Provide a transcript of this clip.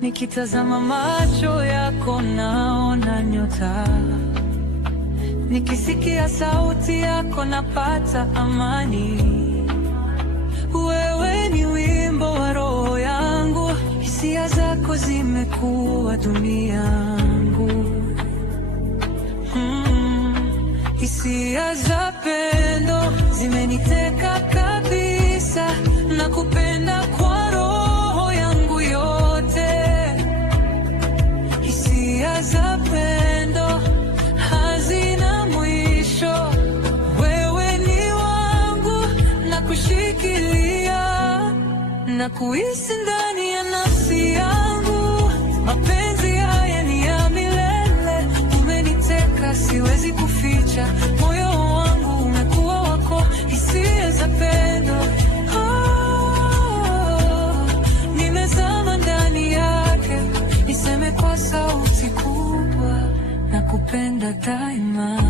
Nikitazama macho yako naona nyota, nikisikia sauti yako napata amani. Wewe ni wimbo wa roho yangu, hisia zako zimekuwa dunia yangu. Hisia za pendo zimeniteka kabisa, na kupenda kwa roho yangu yote. Hisia za pendo hazina mwisho, wewe ni wangu, na kushikilia na kuhisi ndani ya nafsi yangu. Mapenzi haya ni ya milele, umeniteka, siwezi kuficha, moyo wangu umekuwa wako. Hisia za pendo, nimezama ndani yake, niseme kwa sauti kubwa, nakupenda daima.